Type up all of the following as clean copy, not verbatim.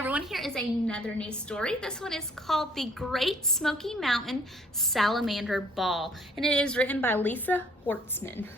everyone, here is another news story. This one is called The Great Smoky Mountain Salamander Ball, and it is written by Lisa Horstman.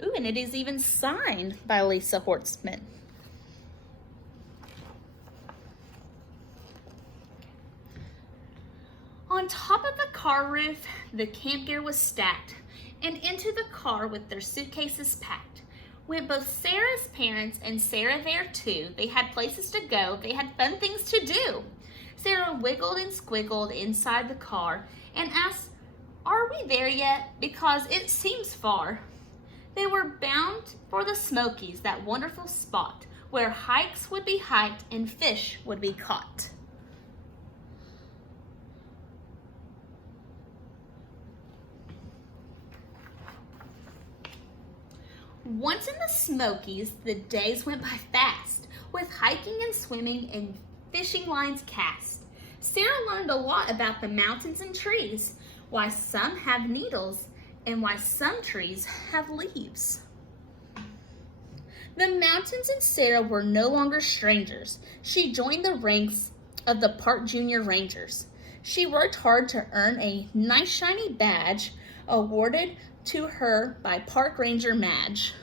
Ooh, and it is even signed by Lisa Horstman. On top of the car roof, the camp gear was stacked, and into the car with their suitcases packed went both Sarah's parents and Sarah there too. They had places to go, they had fun things to do. Sarah wiggled and squiggled inside the car and asked, "Are we there yet? Because it seems far." They were bound for the Smokies, that wonderful spot where hikes would be hiked and fish would be caught. Once in the Smokies, the days went by fast, with hiking and swimming and fishing lines cast. Sarah learned a lot about the mountains and trees, why some have needles and why some trees have leaves. The mountains and Sarah were no longer strangers. She joined the ranks of the Park Junior Rangers. She worked hard to earn a nice shiny badge awarded to her by Park Ranger Madge.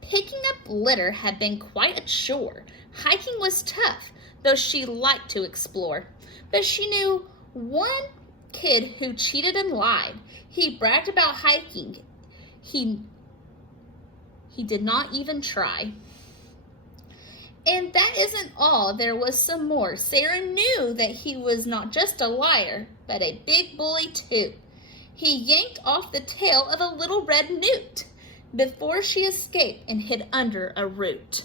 Picking up litter had been quite a chore. Hiking was tough, though she liked to explore. But she knew one kid who cheated and lied. He bragged about hiking. He did not even try. And that isn't all. There was some more. Sarah knew that he was not just a liar, but a big bully too. He yanked off the tail of a little red newt before she escaped and hid under a root.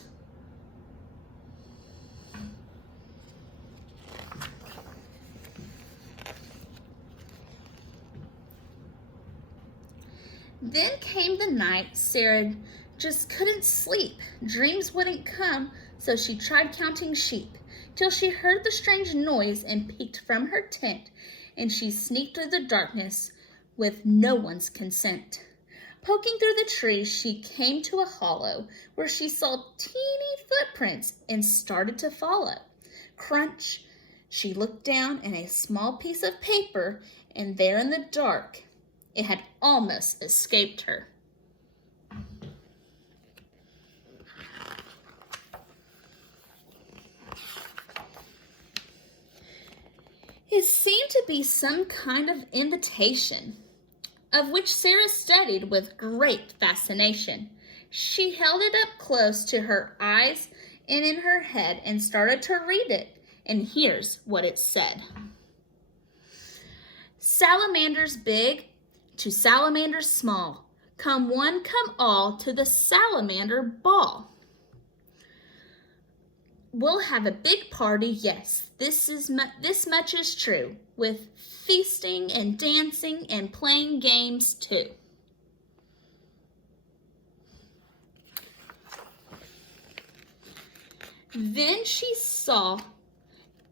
Then came the night Sarah just couldn't sleep. Dreams wouldn't come, so she tried counting sheep, till she heard the strange noise and peeked from her tent, and she sneaked through the darkness with no one's consent. Poking through the trees, she came to a hollow where she saw teeny footprints and started to follow. Crunch! She looked down at a small piece of paper, and there in the dark, it had almost escaped her. It seemed to be some kind of invitation, of which Sarah studied with great fascination. She held it up close to her eyes and in her head and started to read it, and here's what it said. Salamanders big to salamanders small, come one, come all to the salamander ball. We'll have a big party, yes, this much is true, with feasting and dancing and playing games too. Then she saw,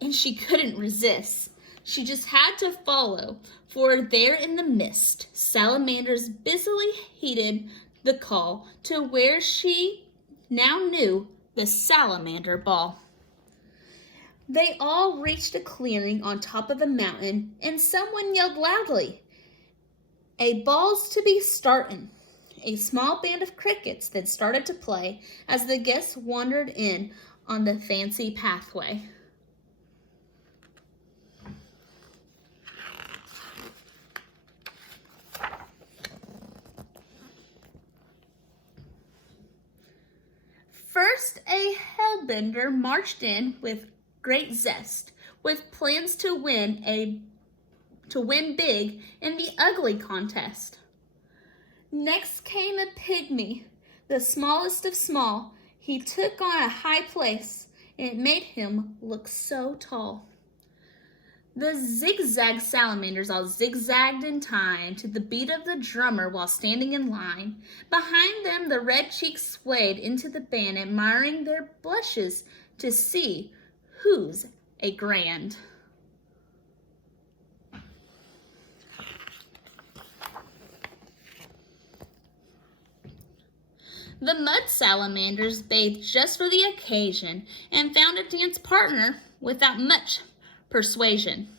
and she couldn't resist. She just had to follow, for there in the mist, salamanders busily heeded the call to where she now knew the salamander ball. They all reached a clearing on top of a mountain, and someone yelled loudly, "A ball's to be startin'." A small band of crickets then started to play as the guests wandered in on the fancy pathway. First, a hellbender marched in with great zest, with plans to win big in the ugly contest. Next came a pygmy, the smallest of small. He took on a high place, and it made him look so tall. The zigzag salamanders all zigzagged in time to the beat of the drummer while standing in line. Behind them the red cheeks swayed into the band, admiring their blushes to see who's a grand. The mud salamanders bathed just for the occasion and found a dance partner without much persuasion.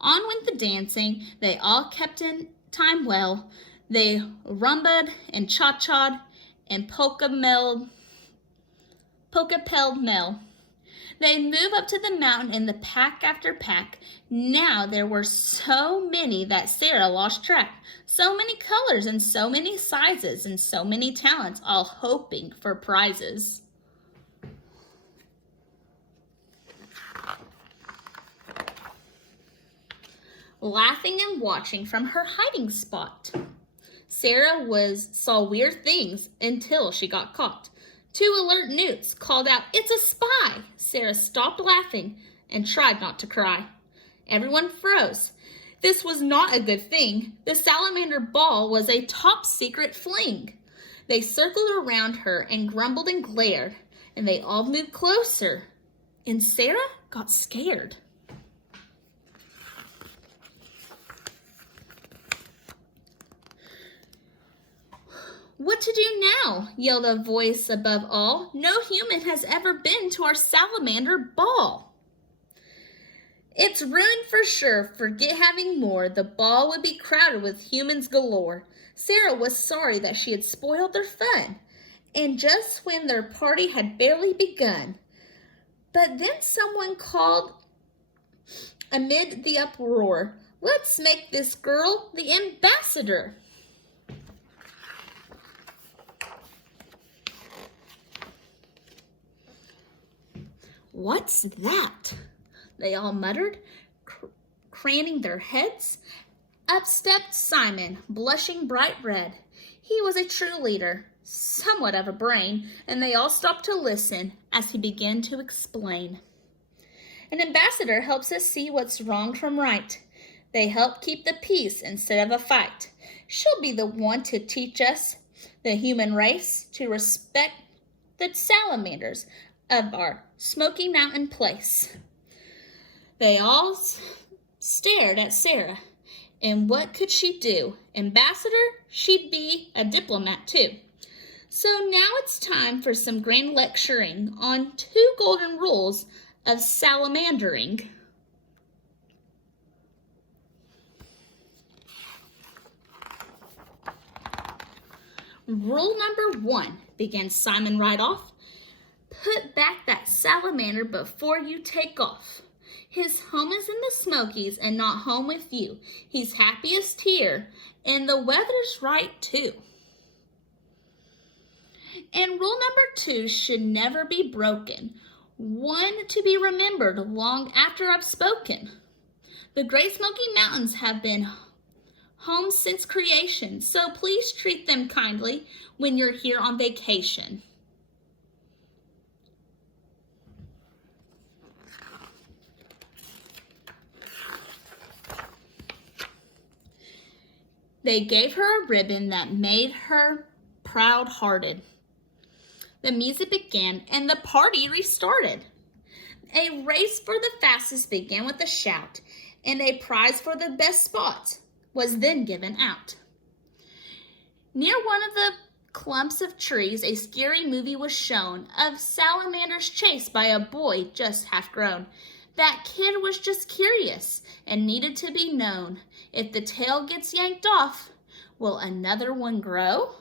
On went the dancing, they all kept in time well. They rumba'd and cha-cha'd and polka-pelled mel. They move up to the mountain in the pack after pack. Now there were so many that Sarah lost track. So many colors and so many sizes and so many talents, all hoping for prizes. Laughing and watching from her hiding spot, Sarah saw weird things until she got caught. 2 alert newts called out, "It's a spy!" Sarah stopped laughing and tried not to cry. Everyone froze. This was not a good thing. The salamander ball was a top secret fling. They circled around her and grumbled and glared, and they all moved closer, and Sarah got scared. "What to do now?" yelled a voice above all. "No human has ever been to our salamander ball." "It's ruined for sure. Forget having more. The ball would be crowded with humans galore." Sarah was sorry that she had spoiled their fun, and just when their party had barely begun. But then someone called amid the uproar, "Let's make this girl the ambassador." "What's that?" they all muttered, craning their heads. Up stepped Simon, blushing bright red. He was a true leader, somewhat of a brain, and they all stopped to listen as he began to explain. "An ambassador helps us see what's wrong from right. They help keep the peace instead of a fight. She'll be the one to teach us, the human race, to respect the salamanders of our Smoky Mountain place." They all stared at Sarah, and what could she do? Ambassador? She'd be a diplomat too. So now it's time for some grand lecturing on 2 golden rules of salamandering. Rule number 1, began Simon right off. Put back that salamander before you take off. His home is in the Smokies and not home with you. He's happiest here, and the weather's right too. And rule number 2 should never be broken, one to be remembered long after I've spoken. The Great Smoky Mountains have been home since creation, so please treat them kindly when you're here on vacation. They gave her a ribbon that made her proud-hearted. The music began and the party restarted. A race for the fastest began with a shout, and a prize for the best spot was then given out. Near one of the clumps of trees, a scary movie was shown of salamanders chased by a boy just half grown. That kid was just curious and needed to be known. If the tail gets yanked off, will another one grow?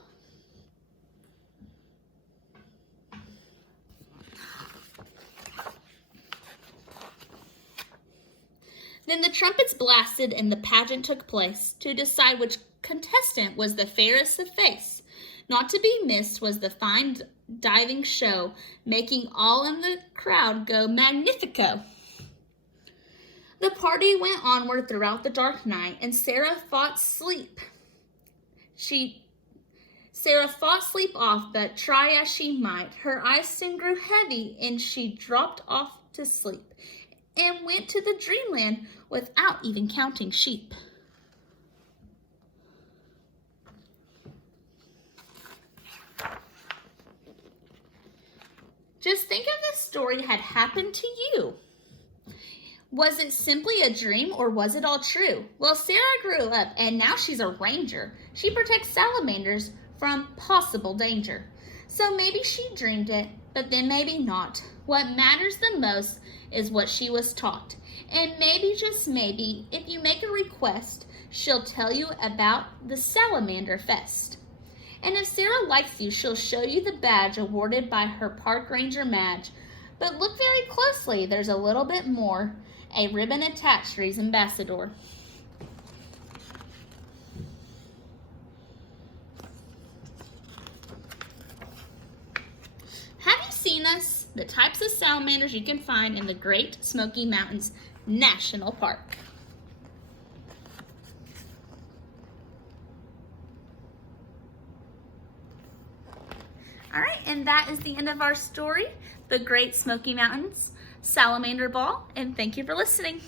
Then the trumpets blasted and the pageant took place to decide which contestant was the fairest of face. Not to be missed was the fine diving show, making all in the crowd go magnifico. The party went onward throughout the dark night, and Sarah fought sleep. Sarah fought sleep off, but try as she might, her eyes soon grew heavy, and she dropped off to sleep, and went to the dreamland without even counting sheep. Just think if this story had happened to you. Was it simply a dream, or was it all true? Well, Sarah grew up, and now she's a ranger. She protects salamanders from possible danger. So maybe she dreamed it, but then maybe not. What matters the most is what she was taught. And maybe, just maybe, if you make a request, she'll tell you about the Salamander Fest. And if Sarah likes you, she'll show you the badge awarded by her park ranger Madge. But look very closely, there's a little bit more. A ribbon attached reads Ambassador. Have you seen us? The types of salamanders you can find in the Great Smoky Mountains National Park. All right, and that is the end of our story, the Great Smoky Mountains Salamander Ball, and thank you for listening.